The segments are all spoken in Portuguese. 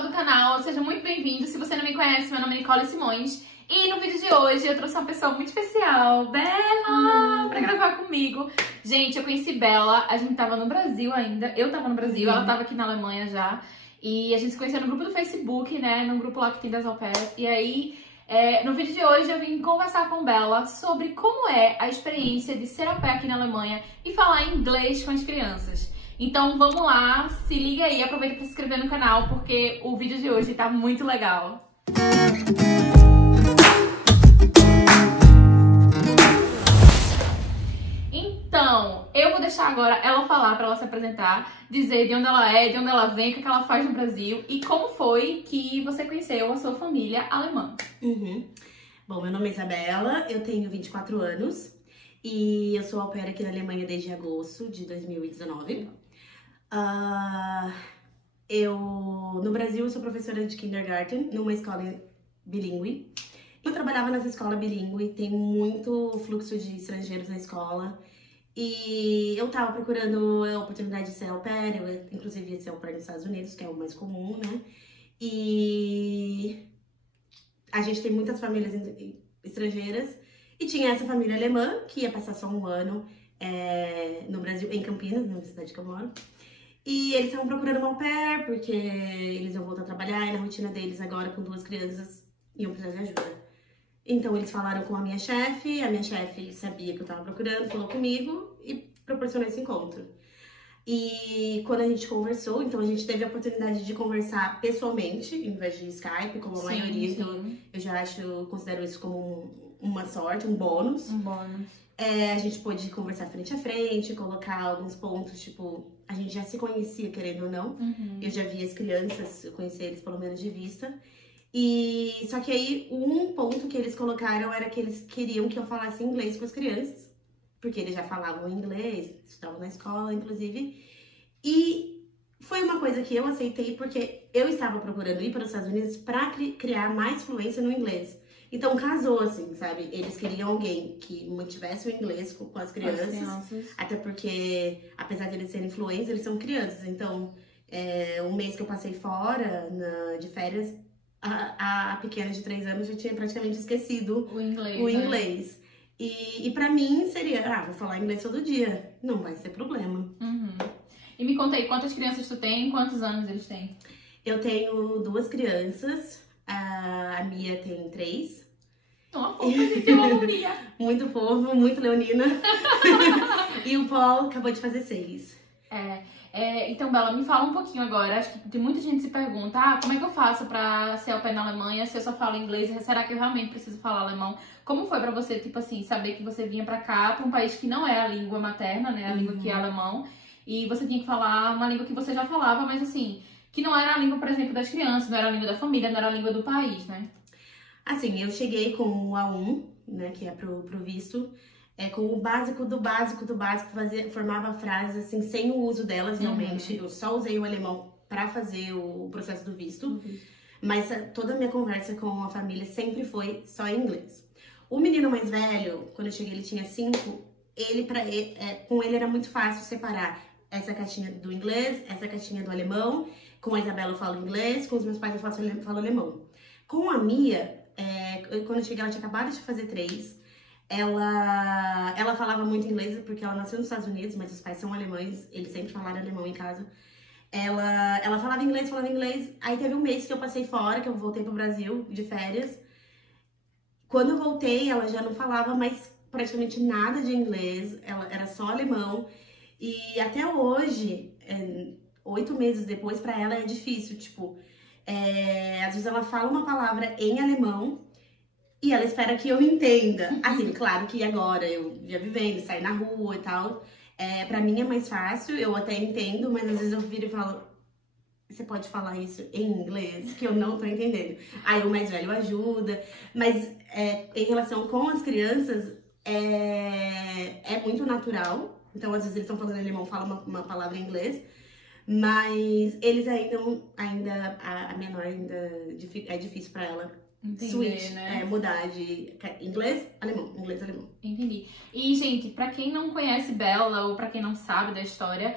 pessoal do canal, seja muito bem-vindo. Se você não me conhece, meu nome é Nicole Simões. E no vídeo de hoje eu trouxe uma pessoa muito especial, Bela, pra gravar comigo. Gente, eu conheci Bela, a gente tava no Brasil ainda, eu tava no Brasil, ela tava aqui na Alemanha já. E a gente se conheceu no grupo do Facebook, né, no grupo lá que tem das au pairs. E aí, no vídeo de hoje eu vim conversar com Bela sobre como é a experiência de ser au pair aqui na Alemanha e falar inglês com as crianças. Então vamos lá, se liga aí, aproveita para se inscrever no canal porque o vídeo de hoje tá muito legal. Então, eu vou deixar agora ela falar para ela se apresentar, dizer de onde ela é, de onde ela vem, o que ela faz no Brasil e como foi que você conheceu a sua família alemã. Bom, meu nome é Isabela, eu tenho 24 anos e eu sou au pair aqui na Alemanha desde agosto de 2019. No Brasil eu sou professora de kindergarten numa escola bilíngue. Eu trabalhava nessa escola bilíngue, tem muito fluxo de estrangeiros na escola e eu tava procurando a oportunidade de ser au pair, eu inclusive ia ser au pair nos Estados Unidos, que é o mais comum, né? E a gente tem muitas famílias estrangeiras e tinha essa família alemã que ia passar só um ano no Brasil, em Campinas, na cidade que eu moro. E eles estavam procurando uma au pair porque eles iam voltar a trabalhar e na rotina deles agora com 2 crianças iam precisar de ajuda. Então eles falaram com a minha chefe sabia que eu tava procurando, falou comigo e proporcionou esse encontro. E quando a gente conversou, então a gente teve a oportunidade de conversar pessoalmente, em vez de Skype, como a maioria, sim. Então eu já considero isso como uma sorte, um bônus. Um bônus. A gente pôde conversar frente a frente, colocar alguns pontos, tipo, a gente já se conhecia, querendo ou não. Eu já via as crianças, eu conhecia eles pelo menos de vista. E só que aí, um ponto que eles colocaram era que eles queriam que eu falasse inglês com as crianças. Porque eles já falavam inglês, estavam na escola, inclusive. E foi uma coisa que eu aceitei porque eu estava procurando ir para os Estados Unidos para criar mais fluência no inglês. Então casou, assim, sabe? Eles queriam alguém que mantivesse o inglês com as crianças. Até porque, apesar de eles serem fluentes, eles são crianças. Então, um mês que eu passei fora, de férias, a pequena de 3 anos já tinha praticamente esquecido o inglês. Né? E pra mim seria, vou falar inglês todo dia. Não vai ser problema. E me conta aí, quantas crianças tu tem? Quantos anos eles têm? Eu tenho 2 crianças. A Mia tem 3. Uma fofa, gente, eu amo Mia. Muito fofo, muito leonina. E o Paul acabou de fazer 6. Então, Bela, me fala um pouquinho agora. Acho que tem muita gente que se pergunta, como é que eu faço pra ser au pair na Alemanha se eu só falo inglês? Será que eu realmente preciso falar alemão? Como foi pra você, tipo assim, saber que você vinha pra cá, pra um país que não é a língua materna, né? A língua que é alemão. E você tinha que falar uma língua que você já falava, mas assim, que não era a língua, por exemplo, das crianças, não era a língua da família, não era a língua do país, né? Assim, eu cheguei com o A1, né, que é pro visto, com o básico do básico do básico, formava frases assim, sem o uso delas realmente. Eu só usei o alemão pra fazer o processo do visto, mas toda a minha conversa com a família sempre foi só em inglês. O menino mais velho, quando eu cheguei ele tinha 5, com ele era muito fácil separar essa caixinha do inglês, essa caixinha do alemão. Com a Isabela eu falo inglês, com os meus pais eu falo alemão. Com a Mia, quando eu cheguei ela tinha acabado de fazer 3. Ela falava muito inglês porque ela nasceu nos Estados Unidos, mas os pais são alemães, eles sempre falaram alemão em casa. Ela falava inglês, aí teve um mês que eu passei fora, que eu voltei pro Brasil de férias. Quando eu voltei, ela já não falava mais praticamente nada de inglês, ela era só alemão. E até hoje, 8 meses depois, pra ela é difícil, tipo, às vezes ela fala uma palavra em alemão e ela espera que eu entenda. Assim, claro que agora eu já vivendo, sair na rua e tal, pra mim é mais fácil, eu até entendo, mas às vezes eu viro e falo, você pode falar isso em inglês? Que eu não tô entendendo. Aí o mais velho ajuda, mas em relação com as crianças, é muito natural. Então, às vezes eles estão falando alemão, falam uma palavra em inglês, mas eles ainda a menor ainda é difícil pra ela Entender, switch, né? Mudar de inglês, alemão, inglês, alemão. Entendi. E, gente, pra quem não conhece Bela, ou pra quem não sabe da história,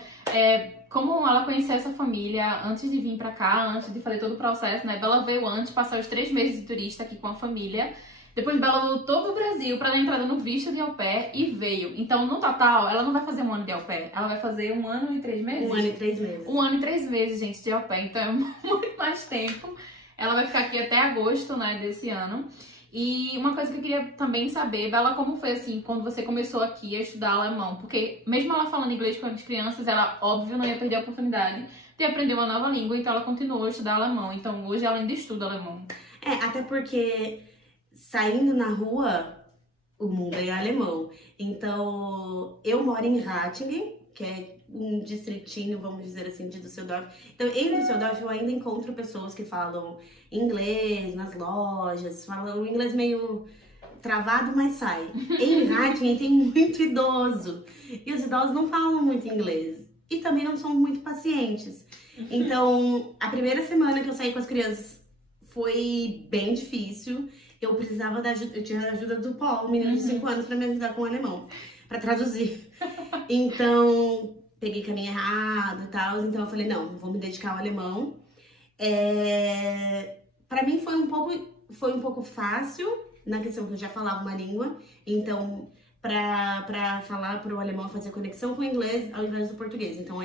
como ela conheceu essa família antes de vir pra cá, antes de fazer todo o processo, né? Bela veio antes, passar os 3 meses de turista aqui com a família. Depois Bela voltou pro Brasil pra dar entrada no visto de au pair e veio. Então, no total, ela não vai fazer 1 ano de au pair, ela vai fazer 1 ano e 3 meses? 1 ano e 3 meses. 1 ano e 3 meses, gente, de au pair. Então, é muito mais tempo. Ela vai ficar aqui até agosto, né, desse ano. E uma coisa que eu queria também saber, Bela, como foi assim, quando você começou aqui a estudar alemão? Porque mesmo ela falando inglês com as crianças, ela, óbvio, não ia perder a oportunidade de aprender uma nova língua, então ela continuou a estudar alemão. Então hoje ela ainda estuda alemão. Até porque saindo na rua, o mundo é alemão. Então, eu moro em Ratingen, que é um distritinho, vamos dizer assim, de Düsseldorf. Então, em Düsseldorf eu ainda encontro pessoas que falam inglês nas lojas, falam o inglês meio travado, mas sai. Em Ratingen tem muito idoso. E os idosos não falam muito inglês. E também não são muito pacientes. Então, a primeira semana que eu saí com as crianças foi bem difícil. Eu precisava da ajuda, eu tinha a ajuda do Paul, um menino de 5 anos, pra me ajudar com o alemão, pra traduzir. Então, peguei caminho errado e tal, então eu falei, não, vou me dedicar ao alemão. Pra mim foi um pouco fácil, na questão que eu já falava uma língua, então pra falar pro alemão fazer conexão com o inglês ao invés do português, então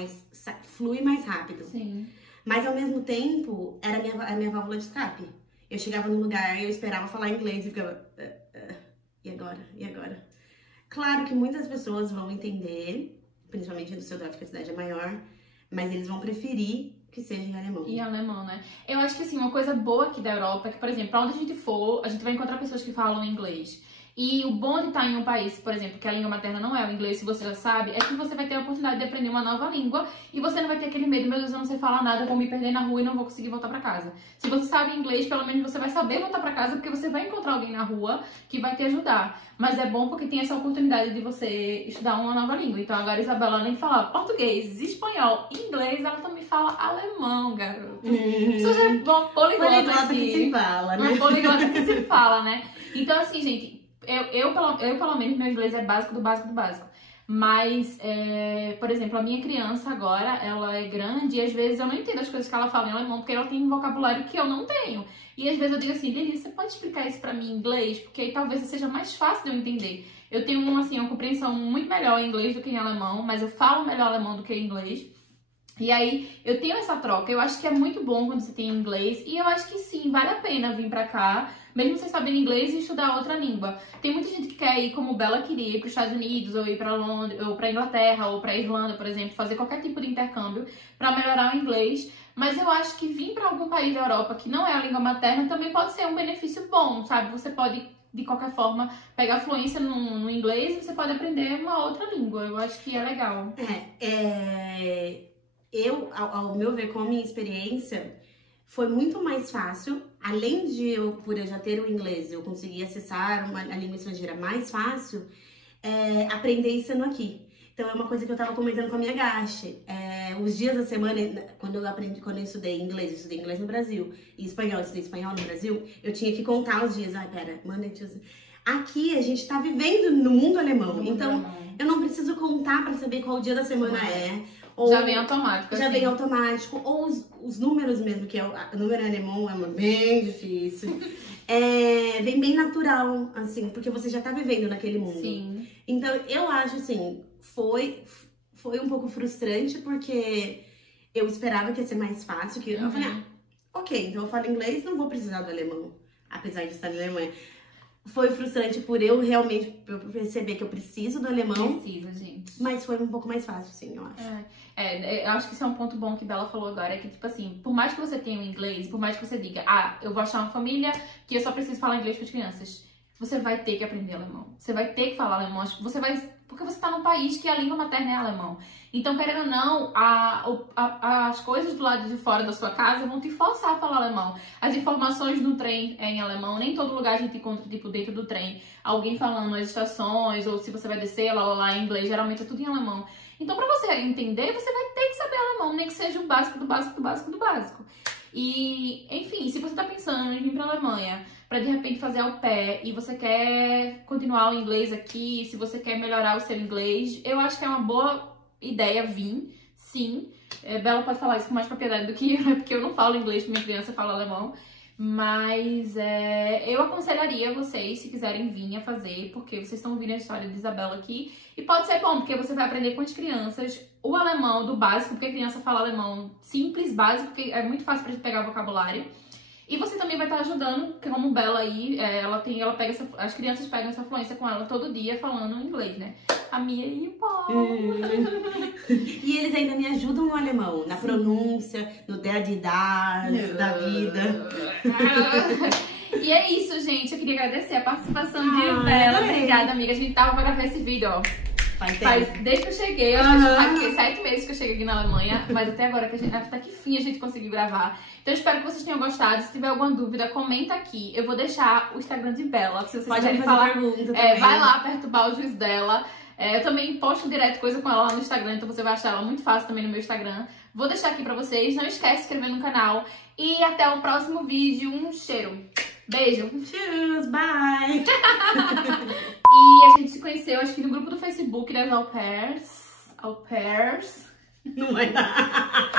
flui mais rápido. Sim. Mas ao mesmo tempo, era a minha válvula de escape. Eu chegava num lugar e eu esperava falar inglês e ficava... E agora? E agora? Claro que muitas pessoas vão entender, principalmente no Düsseldorf, que a cidade é maior, mas eles vão preferir que seja em alemão. E alemão, né? Eu acho que, assim, uma coisa boa aqui da Europa é que, por exemplo, pra onde a gente for, a gente vai encontrar pessoas que falam inglês. E o bom de estar em um país, por exemplo, que a língua materna não é o inglês, se você já sabe, é que você vai ter a oportunidade de aprender uma nova língua e você não vai ter aquele medo, meu Deus, eu não sei falar nada, vou me perder na rua e não vou conseguir voltar pra casa. Se você sabe inglês, pelo menos você vai saber voltar pra casa, porque você vai encontrar alguém na rua que vai te ajudar. Mas é bom porque tem essa oportunidade de você estudar uma nova língua. Então agora a Isabela, além de falar português, espanhol, inglês, ela também fala alemão, garoto. Isso já é uma poliglota aqui. Que se fala, né? Uma poliglota que se fala, né? Então assim, gente... Eu, pelo menos, meu inglês é básico do básico do básico. Mas, por exemplo, a minha criança agora, ela é grande e às vezes eu não entendo as coisas que ela fala em alemão, porque ela tem um vocabulário que eu não tenho. E às vezes eu digo assim, Lili, você pode explicar isso pra mim em inglês? Porque aí talvez seja mais fácil de eu entender. Eu tenho, assim, uma compreensão muito melhor em inglês do que em alemão, mas eu falo melhor alemão do que em inglês. E aí, eu tenho essa troca. Eu acho que é muito bom quando você tem inglês. E eu acho que sim, vale a pena vir pra cá, mesmo você sabendo inglês e estudar outra língua. Tem muita gente que quer ir, como Bela queria, ir pros Estados Unidos, ou ir pra Londres, ou pra Inglaterra, ou pra Irlanda, por exemplo, fazer qualquer tipo de intercâmbio pra melhorar o inglês. Mas eu acho que vir pra algum país da Europa que não é a língua materna também pode ser um benefício bom, sabe? Você pode, de qualquer forma, pegar fluência no inglês e você pode aprender uma outra língua. Eu acho que é legal. Eu, ao meu ver, com a minha experiência, foi muito mais fácil, além de por eu já ter o inglês, eu conseguir acessar a língua estrangeira mais fácil, aprender estando aqui. Então é uma coisa que eu tava comentando com a minha Gashi. Os dias da semana, quando eu estudei inglês no Brasil, e espanhol, eu estudei espanhol no Brasil, eu tinha que contar os dias. Monday, Tuesday. Aqui a gente tá vivendo no mundo alemão, então eu não preciso contar pra saber qual dia da semana é. Ou já vem automático. Já vem automático. Ou os números mesmo, que o número alemão é bem difícil. Vem bem natural, assim, porque você já tá vivendo naquele mundo. Sim. Então, eu acho, assim, foi um pouco frustrante, porque eu esperava que ia ser mais fácil. Que eu falei, ok, então eu falo inglês, não vou precisar do alemão, apesar de estar na Alemanha. Foi frustrante por eu realmente perceber que eu preciso do alemão. Precisa, gente. Mas foi um pouco mais fácil, sim, eu acho. Eu acho que isso é um ponto bom que Bela falou agora, é que, tipo assim, por mais que você tenha o inglês, por mais que você diga, eu vou achar uma família que eu só preciso falar inglês com as crianças, você vai ter que aprender alemão. Você vai ter que falar alemão, porque você tá num país que a língua materna é alemão. Então, querendo ou não, as coisas do lado de fora da sua casa vão te forçar a falar alemão. As informações no trem é em alemão, nem todo lugar a gente encontra, tipo, dentro do trem, alguém falando as estações, ou se você vai descer, lá em inglês, geralmente é tudo em alemão. Então, pra você entender, você vai ter que saber alemão, nem que seja o básico do básico do básico do básico. E, enfim, se você tá pensando em vir pra Alemanha, pra de repente fazer au pair e você quer continuar o inglês aqui, se você quer melhorar o seu inglês, eu acho que é uma boa ideia vir, sim. Bela pode falar isso com mais propriedade do que eu, né? Porque eu não falo inglês, minha criança fala alemão. Mas eu aconselharia vocês, se quiserem vir a fazer, porque vocês estão ouvindo a história de Isabela aqui. E pode ser bom, porque você vai aprender com as crianças o alemão do básico, porque a criança fala alemão simples, básico, porque é muito fácil pra gente pegar vocabulário. E você também vai estar ajudando, como Bela aí, as crianças pegam essa fluência com ela todo dia falando inglês, né? A Mia e o Paulo. E eles ainda me ajudam no alemão, na pronúncia, no der de dar, da vida. E é isso, gente. Eu queria agradecer a participação de Bela. Obrigada, amiga. A gente tava pra gravar esse vídeo, ó. Desde que eu cheguei, eu acho que 7 meses que eu cheguei aqui na Alemanha, mas até agora, até que fim a gente conseguiu gravar. Então eu espero que vocês tenham gostado. Se tiver alguma dúvida, comenta aqui. Eu vou deixar o Instagram de Bela, se vocês quiserem falar. Vai lá perturbar o juiz dela. Eu também posto direto coisa com ela lá no Instagram, então você vai achar ela muito fácil também no meu Instagram. Vou deixar aqui pra vocês. Não esquece de se inscrever no canal. E até o próximo vídeo. Um cheiro. Beijo. Cheers, bye. E a gente se conheceu, acho que no grupo do Facebook das au pairs. Au pairs. Não vai dar.